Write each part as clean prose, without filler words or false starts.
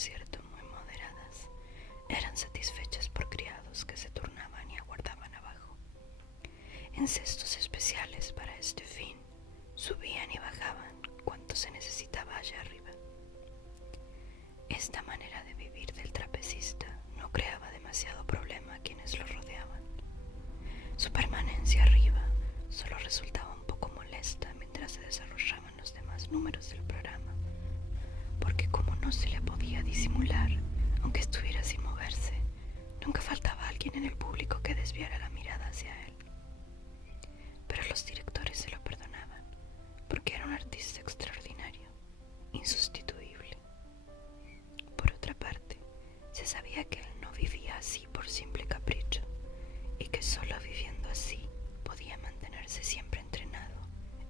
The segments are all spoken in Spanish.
cierto muy moderadas, eran satisfechas por criados que se turnaban y aguardaban abajo. En cestos especiales para este fin, subían y bajaban cuanto se necesitaba allá arriba. Esta manera de vivir del trapecista no creaba demasiado problema a quienes lo rodeaban. Su permanencia arriba solo resultaba un poco molesta mientras se desarrollaban los demás números del programa, porque como no se le podía disimular, aunque estuviera sin moverse, nunca faltaba alguien en el público que desviara la mirada hacia él. Pero los directores se lo perdonaban, porque era un artista extraordinario, insustituible. Por otra parte, se sabía que él no vivía así por simple capricho, y que solo viviendo así podía mantenerse siempre entrenado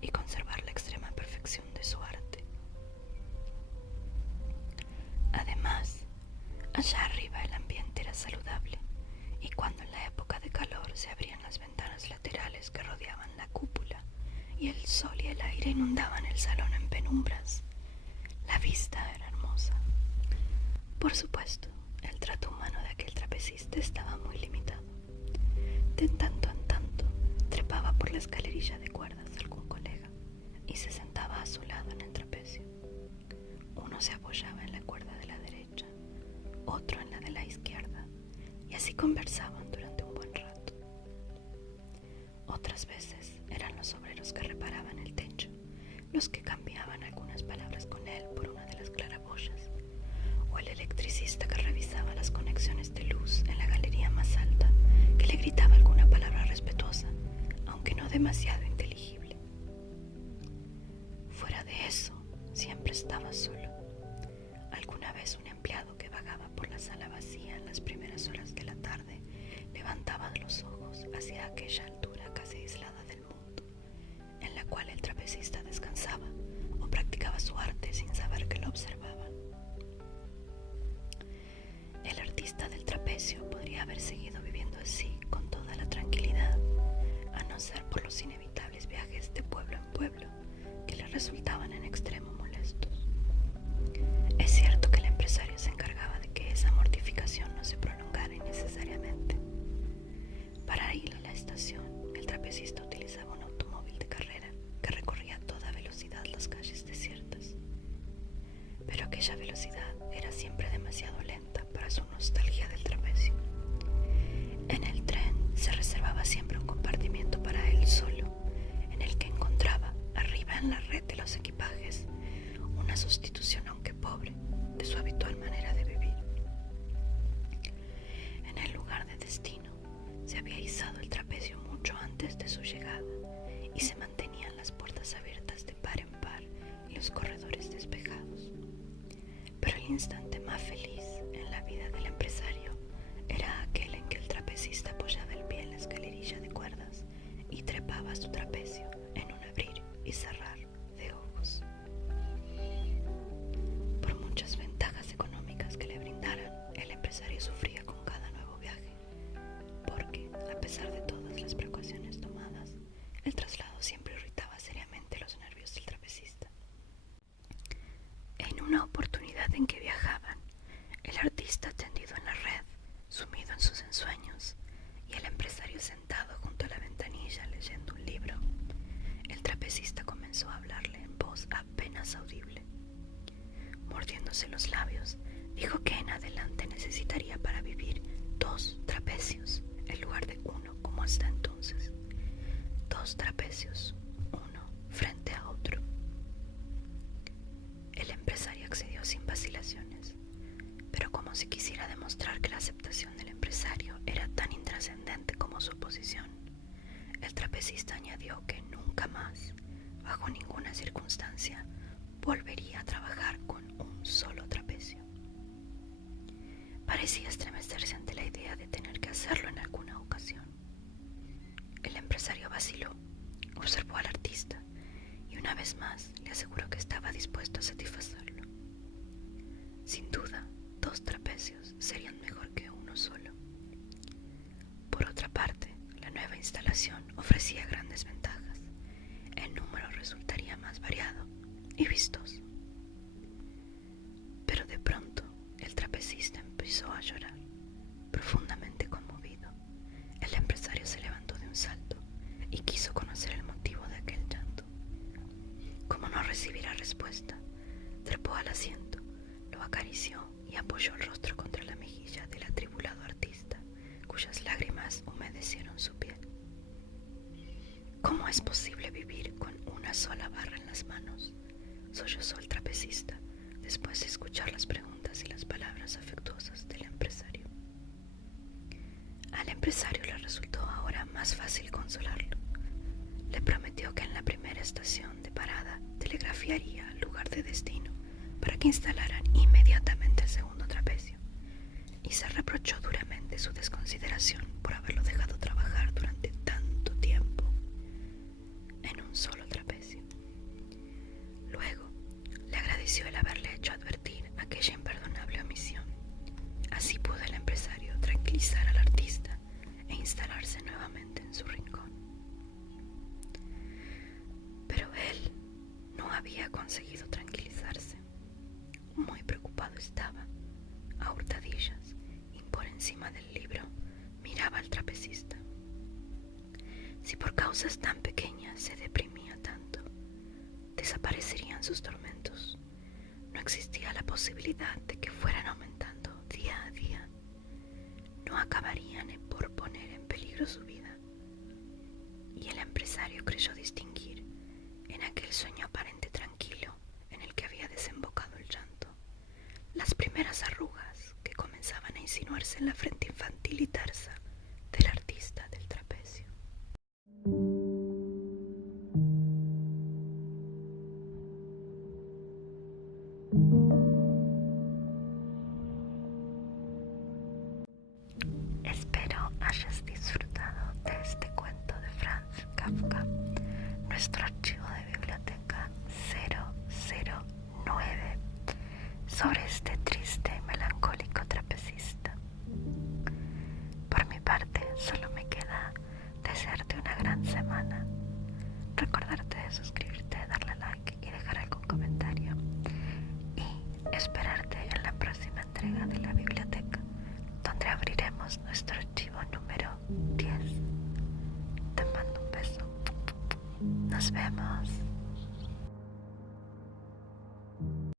y conservar la extrema perfección de su arte. Además, allá arriba el ambiente era saludable, y cuando en la época de calor se abrían las ventanas laterales que rodeaban la cúpula y el sol y el aire inundaban el salón en penumbras, la vista era hermosa. Por supuesto, el trato humano de aquel trapecista estaba muy limitado. De tanto en tanto, trepaba por la escalerilla de cuerdas algún colega y se sentaba a su lado en el trapecio. Uno se apoyaba en la cuerda de la derecha, otro en la de la izquierda, y así conversaban durante un buen rato. Otras veces eran los obreros que reparaban el techo los que cambiaban algunas palabras con él por una de las claraboyas, o el electricista que revisaba las conexiones de luz en la galería más alta, que le gritaba alguna palabra respetuosa, aunque no demasiado inteligible. Fuera de eso, siempre estaba solo. Alguna vez un empleado que vagaba por la sala vacía en las primeras horas de la tarde levantaba los ojos hacia aquella altura casi aislada del mundo, en la cual el trapecista descansaba o practicaba su arte sin saber que lo observaban. El artista del trapecio podría haber seguido viviendo así con toda la tranquilidad, a no ser por los inevitables viajes de pueblo en pueblo que le resultaban en extremo molestos. Es cierto que el empresario se encargaba de que esa mortificación no se prolongara innecesariamente. Para ir a la estación, el trapecista utilizaba un automóvil de carrera que recorría a toda velocidad las calles desiertas. Pero aquella velocidad era siempre demasiado lenta para su nostalgia del trapecio. En el tren se reservaba siempre un compartimiento para él solo, en el que encontraba, arriba en la red de los equipajes, una sustitución, aunque pobre, de su habitual manera de vivir. En el lugar de destino se había izado el trapecio mucho antes de su llegada y se mantenían las puertas abiertas de par en par y los corredores despejados. Pero el instante más feliz en la vida del empresario era aquel en que el trapecista apoyaba el pie en la escalerilla de cuerdas y trepaba su trapecio en un abrir y cerrar de ojos. Por muchas ventajas económicas que le brindaran, el empresario sufría con cada nuevo viaje, porque, a pesar de todas las precauciones tomadas, el traslado siempre irritaba seriamente los nervios del trapecista. En una oportunidad en que viajaban, el artista tendido en la red, sumido en sus ensueños, y el empresario sentado junto a la ventanilla leyendo un libro, el trapecista comenzó a hablarle en voz apenas audible. Mordiéndose los labios, dijo que en adelante necesitaría para vivir 2 trapecios en lugar de uno como hasta entonces. 2 trapecios, uno frente a otro. El empresario accedió sin vacilaciones, pero como si quisiera demostrar que la aceptación del empresario era tan intrascendente como su oposición, el trapecista añadió que nunca más, bajo ninguna circunstancia, volvería a trabajar con un solo trapecio. Parecía estremecerse ante la idea de tener que hacerlo en alguna ocasión. El empresario vaciló, observó al artista y una vez más le aseguró que estaba dispuesto a satisfacerlo. Sin duda, 2 trapecios serían mejor que uno solo. Por otra parte, la nueva instalación ofrecía grandes ventajas. El número resultaría más variado y vistoso. Pero de pronto, el acarició y apoyó el rostro contra la mejilla del atribulado artista, cuyas lágrimas humedecieron su piel. ¿Cómo es posible vivir con una sola barra en las manos?, sollozó el trapecista, después de escuchar las preguntas y las palabras afectuosas del empresario. Al empresario le resultó ahora más fácil consolarlo. Le prometió que en la primera estación de parada telegrafiaría al lugar de destino para que instalaran inmediatamente el segundo trapecio, y se reprochó duramente su desconsideración por haberlo dejado trabajar durante tanto tiempo en un solo trapecio. Luego le agradeció el haberle hecho advertir aquella imperdonable omisión. Así pudo el empresario tranquilizar al artista e instalarse nuevamente en su rincón. Pero él no había conseguido tranquilizarse. Muy preocupado estaba. A hurtadillas y por encima del libro miraba al trapecista. Si por causas tan pequeñas se deprimía tanto, desaparecerían sus tormentos. No existía la posibilidad de que fueran aumentando día a día. No acabarían por poner en peligro su vida. Y el empresario creyó distinguir en aquel sueño aparente tranquilo en el que había desembocado el llanto las primeras arrugas que comenzaban a insinuarse en la frente infantil y tersa del artista del trapecio. Espero hayas disfrutado de este cuento de Franz Kafka. Nuestro archivo de biblioteca 009 sobre este triste y melancólico trapecista. Por mi parte, solo me queda desearte una gran semana, recordarte de suscribirte, darle like y dejar algún comentario, y esperarte en la próxima entrega de la biblioteca, donde abriremos nuestro archivo número 10. Te mando un beso. Nos vemos.